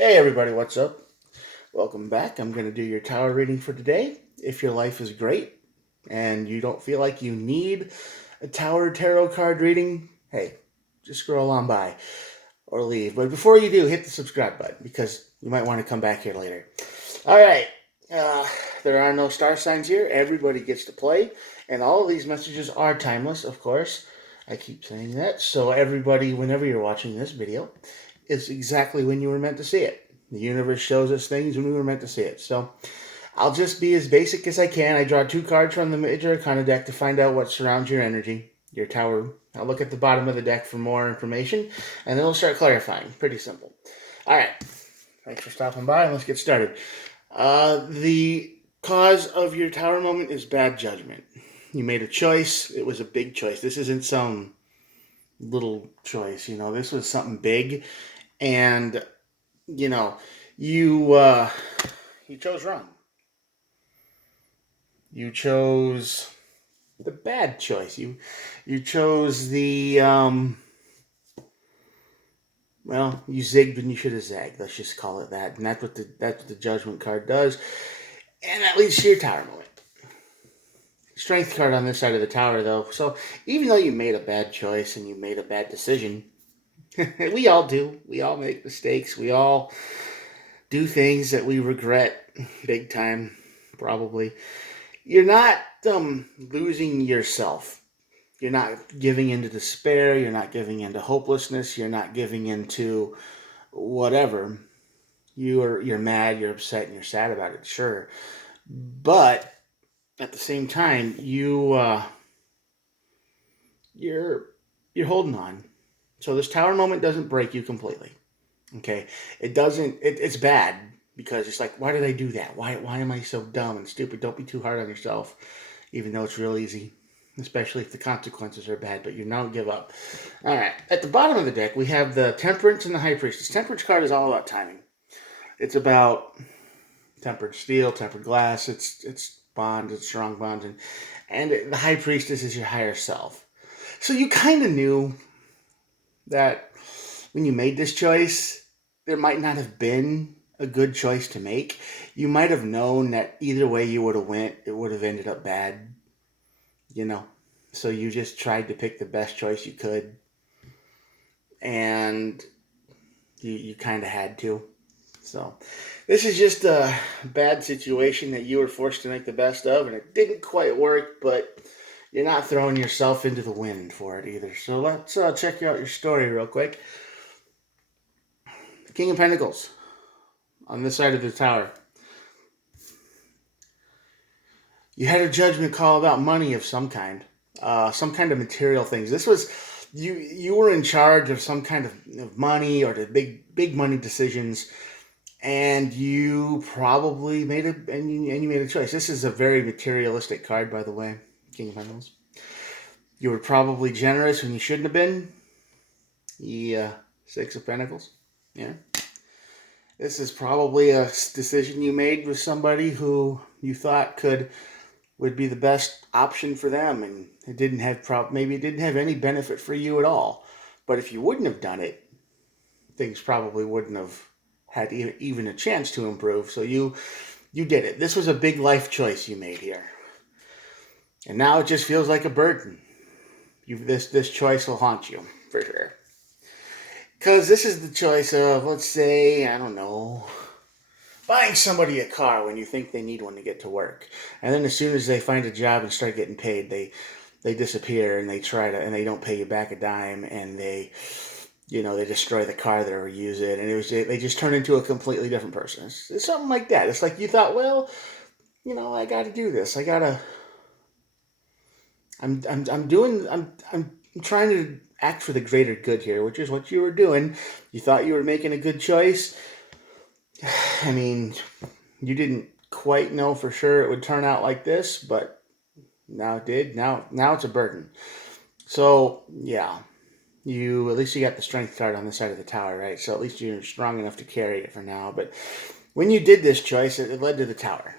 Hey everybody, what's up? Welcome back. I'm going to do your tower reading for today. If your life is great and you don't feel like you need a tower tarot card reading, hey, just scroll on by or leave. But before you do, hit the subscribe button because you might want to come back here later. All right. Uh, there are no star signs here. Everybody gets to play. And all of these messages are timeless, of course. I keep saying that. So everybody, whenever you're watching this video, is exactly when you were meant to see it. The universe shows us things when we were meant to see it. So I'll just be as basic as I can. I draw two cards from the Major Arcana deck to find out what surrounds your energy, your tower. I'll look at the bottom of the deck for more information, and then we'll start clarifying. Pretty simple. All right. Thanks for stopping by, and let's get started. The cause of your tower moment is bad judgment. You made a choice. It was a big choice. This isn't some little choice. This was something big, and you know, you chose wrong. You chose the bad choice. You chose the well, you zigged when you should have zagged. Let's just call it that. And that's what the judgment card does. And that leads to your tower moment. Strength card on this side of the tower, though. So even though you made a bad choice and you made a bad decision, we all do. We all make mistakes. We all do things that we regret big time, probably. You're not losing yourself. You're not giving into despair. You're not giving into hopelessness. You're not giving into whatever. You're mad. You're upset, and you're sad about it. Sure, but at the same time, you're holding on. So this tower moment doesn't break you completely. Okay, it doesn't. It's bad because it's like, why did I do that? Why am I so dumb and stupid? Don't be too hard on yourself, even though it's real easy, especially if the consequences are bad. But you don't give up. All right. At the bottom of the deck, we have the Temperance and the High Priestess. Temperance card is all about timing. It's about tempered steel, tempered glass. It's bonds, it's strong bonds, and the High Priestess is your higher self. So you kind of knew that when you made this choice, there might not have been a good choice to make. You might have known that either way you would have went, it would have ended up bad, you know. So you just tried to pick the best choice you could, and you kind of had to. So this is just a bad situation that you were forced to make the best of, and it didn't quite work, but you're not throwing yourself into the wind for it either. So let's check out your story real quick. King of Pentacles on this side of the tower. You had a judgment call about money of some kind of material things. This was you were in charge of some kind of money or the big money decisions, and you probably made you made a choice. This is a very materialistic card, by the way, King of Pentacles. You were probably generous when you shouldn't have been. The Six of Pentacles. Yeah. This is probably a decision you made with somebody who you thought would be the best option for them, and it didn't have maybe it didn't have any benefit for you at all. But if you wouldn't have done it, things probably wouldn't have had even a chance to improve. So you did it. This was a big life choice you made here, and now it just feels like a burden. This choice will haunt you for sure. Because this is the choice of, let's say, I don't know, buying somebody a car when you think they need one to get to work. And then as soon as they find a job and start getting paid, they disappear and and they don't pay you back a dime, and they destroy the car they were using, and they just turn into a completely different person. It's something like that. It's like you thought, well, I got to do this. I'm trying to act for the greater good here, which is what you were doing. You thought you were making a good choice. I mean, you didn't quite know for sure it would turn out like this, but now it did. Now it's a burden. So yeah, at least you got the strength card on this side of the tower, right? So at least you're strong enough to carry it for now. But when you did this choice, it led to the tower.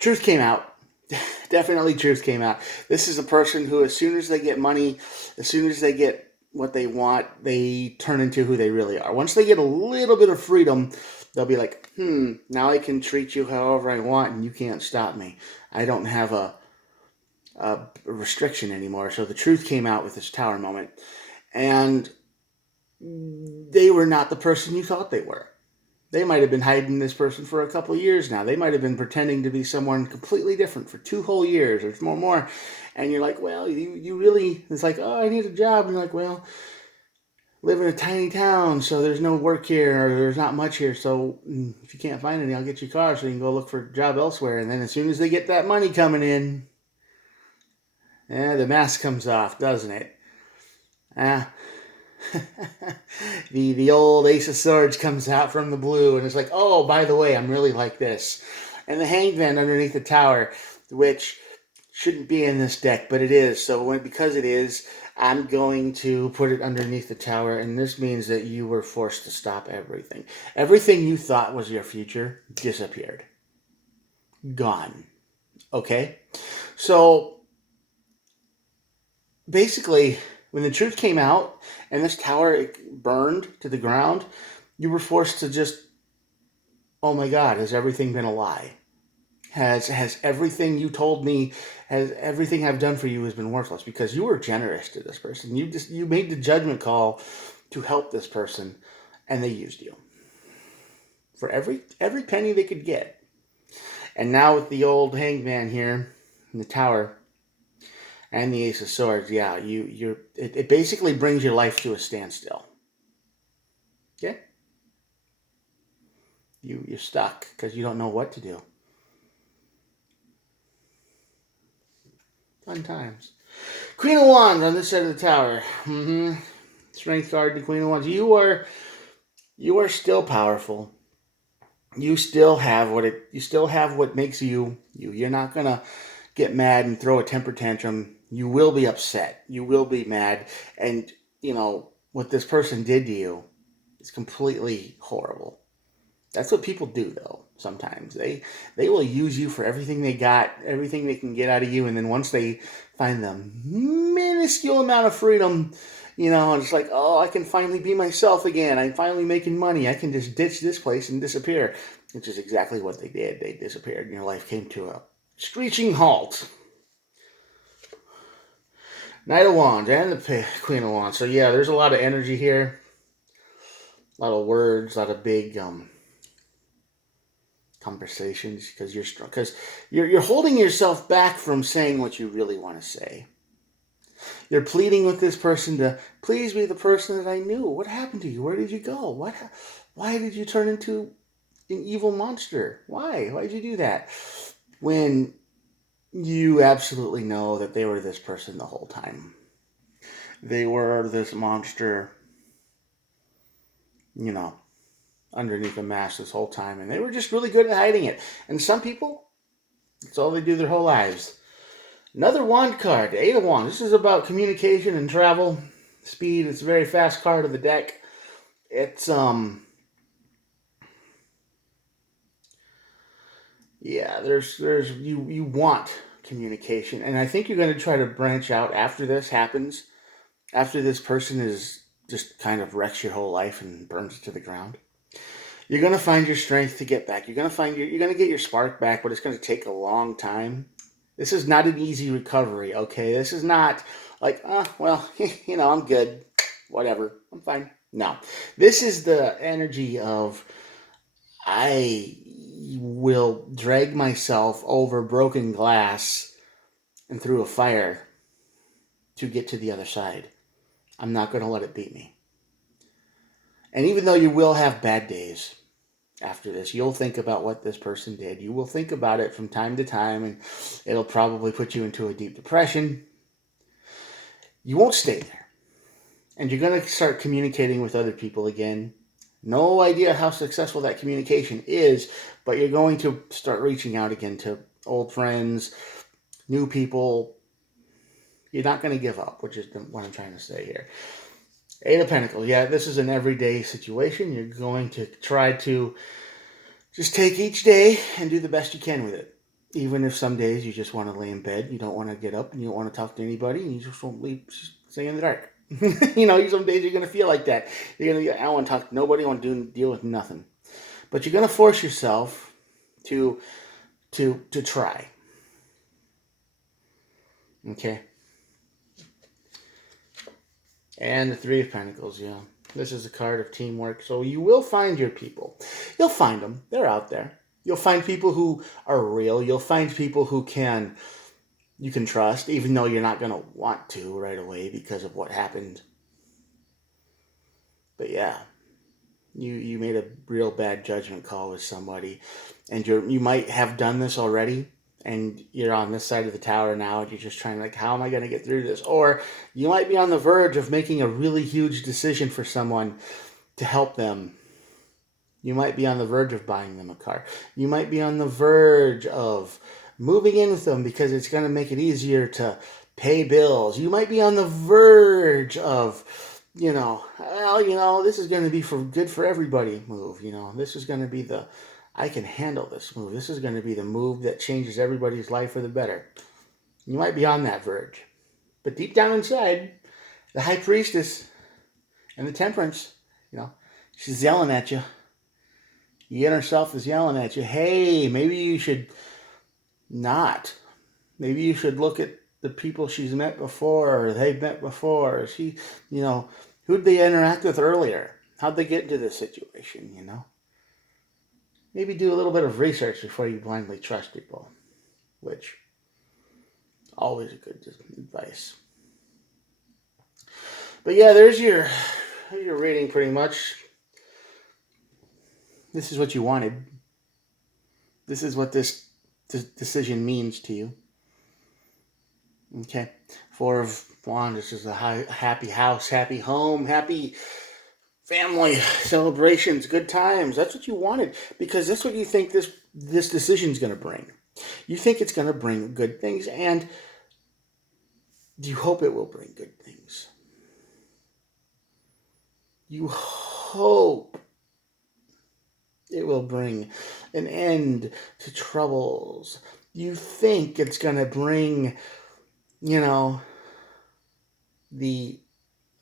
Truth came out. Definitely truth came out. This is a person who, as soon as they get money, as soon as they get what they want, they turn into who they really are. Once they get a little bit of freedom, they'll be like, now I can treat you however I want and you can't stop me. I don't have a restriction anymore. So the truth came out with this tower moment. And they were not the person you thought they were. They might have been hiding this person for a couple of years now. They might have been pretending to be someone completely different for 2 whole years or more. And you're like, well, you really, it's like, oh, I need a job. And you're like, well, live in a tiny town, so there's no work here, or there's not much here. So if you can't find any, I'll get you a car so you can go look for a job elsewhere. And then as soon as they get that money coming in, the mask comes off, doesn't it? The old Ace of Swords comes out from the blue, and it's like, oh, by the way, I'm really like this. And the Hanged Man underneath the tower, which shouldn't be in this deck, but it is. So because it is, I'm going to put it underneath the tower, and this means that you were forced to stop everything. Everything you thought was your future disappeared. Gone. Okay? So basically, when the truth came out and this tower burned to the ground, you were forced to just, oh my God, has everything been a lie? Has everything you told me, has everything I've done for you has been worthless? Because you were generous to this person. You made the judgment call to help this person, and they used you for every penny they could get. And now with the old Hanged Man here in the tower, and the Ace of Swords, yeah, it basically brings your life to a standstill. Okay? You're stuck because you don't know what to do. Fun times. Queen of Wands on this side of the tower. Strength card to Queen of Wands. You are still powerful. You still have what makes you you. You're not gonna get mad and throw a temper tantrum. You will be upset. You will be mad. And, what this person did to you is completely horrible. That's what people do, though, sometimes. They will use you for everything they got, everything they can get out of you, and then once they find the minuscule amount of freedom, it's like, oh, I can finally be myself again. I'm finally making money. I can just ditch this place and disappear, which is exactly what they did. They disappeared, and your life came to a screeching halt. Knight of Wands and the Queen of Wands. So yeah, there's a lot of energy here. A lot of words, a lot of big conversations because you're holding yourself back from saying what you really want to say. You're pleading with this person to please be the person that I knew. What happened to you? Where did you go? Why did you turn into an evil monster? Why did you do that? When you absolutely know that they were this person the whole time. They were this monster, underneath a mask this whole time. And they were just really good at hiding it. And some people, that's all they do their whole lives. Another wand card, Eight of Wands. This is about communication and travel, speed. It's a very fast card of the deck. It's, you want communication. And I think you're going to try to branch out after this happens. After this person is just kind of wrecks your whole life and burns it to the ground. You're going to find your strength to get back. You're going to get your spark back, but it's going to take a long time. This is not an easy recovery, okay? This is not like, I'm good. Whatever. I'm fine. No. This is the energy of I will drag myself over broken glass and through a fire to get to the other side. I'm not going to let it beat me. And even though you will have bad days after this, you'll think about what this person did. You will think about it from time to time, and it'll probably put you into a deep depression. You won't stay there. And you're going to start communicating with other people again. No idea how successful that communication is, but you're going to start reaching out again to old friends, new people. You're not going to give up, which is what I'm trying to say here. Eight of Pentacles. Yeah, this is an everyday situation. You're going to try to just take each day and do the best you can with it. Even if some days you just want to lay in bed, you don't want to get up, and you don't want to talk to anybody, and you just won't stay in the dark. Some days you're going to feel like that. You're going to be, I don't want to talk to nobody, I want to deal with nothing. But you're going to force yourself to try. Okay? And the Three of Pentacles, yeah. This is a card of teamwork. So you will find your people. You'll find them. They're out there. You'll find people who are real. You'll find people who you can trust, even though you're not going to want to right away because of what happened. But yeah, you made a real bad judgment call with somebody, and you might have done this already, and you're on this side of the tower now, and you're just trying, like, how am I going to get through this? Or you might be on the verge of making a really huge decision for someone to help them. You might be on the verge of buying them a car. You might be on the verge of moving in with them because it's going to make it easier to pay bills. You might be on the verge of, this is going to be good for everybody move. This is going to be I can handle this move. This is going to be the move that changes everybody's life for the better. You might be on that verge. But deep down inside, the High Priestess and the Temperance, she's yelling at you. The inner self is yelling at you, hey, maybe you should not. Maybe you should look at the people she's met before, or they've met before. Who'd they interact with earlier? How'd they get into this situation, Maybe do a little bit of research before you blindly trust people, which always a good advice. But yeah, there's your reading pretty much. This is what you wanted. This is what this decision means to you. Okay. Four of Wands, this is a happy house, happy home, happy family, celebrations, good times. That's what you wanted, because that's what you think this decision is going to bring. You think it's going to bring good things, and you hope it will bring good things. You hope it will bring an end to troubles. You think it's going to bring,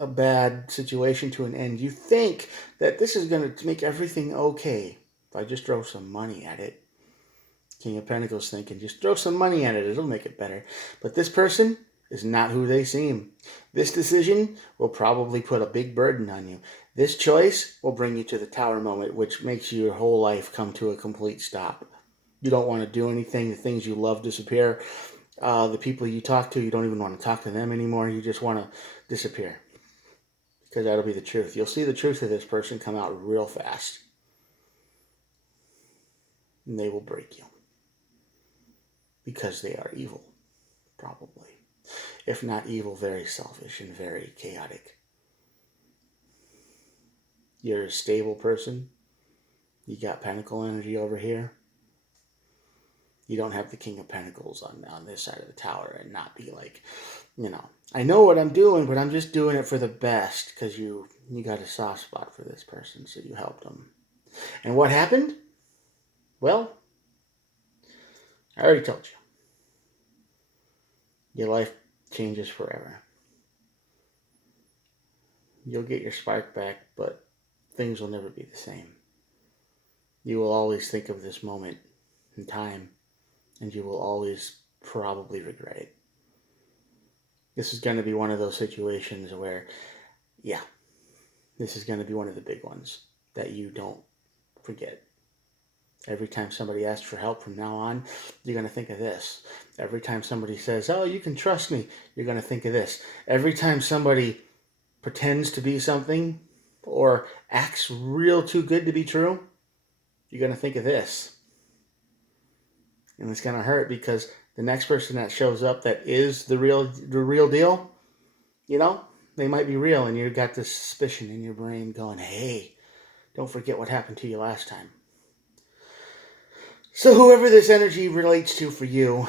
a bad situation to an end. You think that this is going to make everything okay if I just throw some money at it. King of Pentacles thinking, just throw some money at it, it'll make it better. But this person is not who they seem. This decision will probably put a big burden on you. This choice will bring you to the Tower moment, which makes your whole life come to a complete stop. You don't want to do anything. The things you love disappear. The people you talk to, you don't even want to talk to them anymore. You just want to disappear. Because that'll be the truth. You'll see the truth of this person come out real fast. And they will break you. Because they are evil, probably. If not evil, very selfish and very chaotic. You're a stable person. You got Pentacle energy over here. You don't have the King of Pentacles on this side of the tower and not be like, I know what I'm doing, but I'm just doing it for the best because you got a soft spot for this person, so you helped them. And what happened? Well, I already told you. Your life changes forever. You'll get your spark back, but things will never be the same. You will always think of this moment in time, and you will always probably regret it. This is going to be one of those situations where, this is going to be one of the big ones that you don't forget. Every time somebody asks for help from now on, you're going to think of this. Every time somebody says, oh, you can trust me, you're going to think of this. Every time somebody pretends to be something or acts real too good to be true, you're going to think of this. And it's going to hurt because the next person that shows up that is the real deal, they might be real, and you've got this suspicion in your brain going, hey, don't forget what happened to you last time. So whoever this energy relates to for you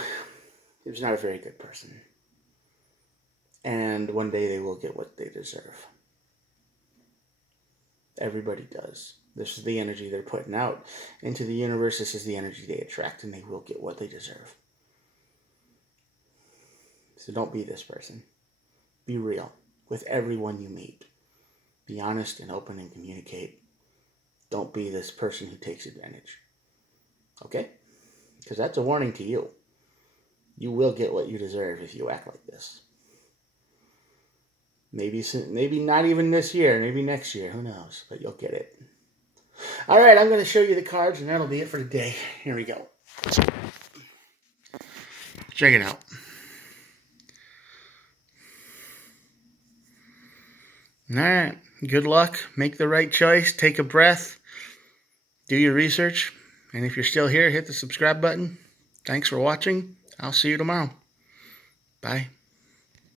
is not a very good person. And one day they will get what they deserve. Everybody does. This is the energy they're putting out into the universe. This is the energy they attract, and they will get what they deserve. So don't be this person. Be real. with everyone you meet. Be honest and open and communicate. Don't be this person who takes advantage. Okay? Because that's a warning to you. You will get what you deserve if you act like this. Maybe not even this year, maybe next year, who knows, but you'll get it. All right, I'm going to show you the cards, and that'll be it for today. Here we go. Check it out. All right, good luck. Make the right choice. Take a breath. Do your research. And if you're still here, hit the subscribe button. Thanks for watching. I'll see you tomorrow. Bye.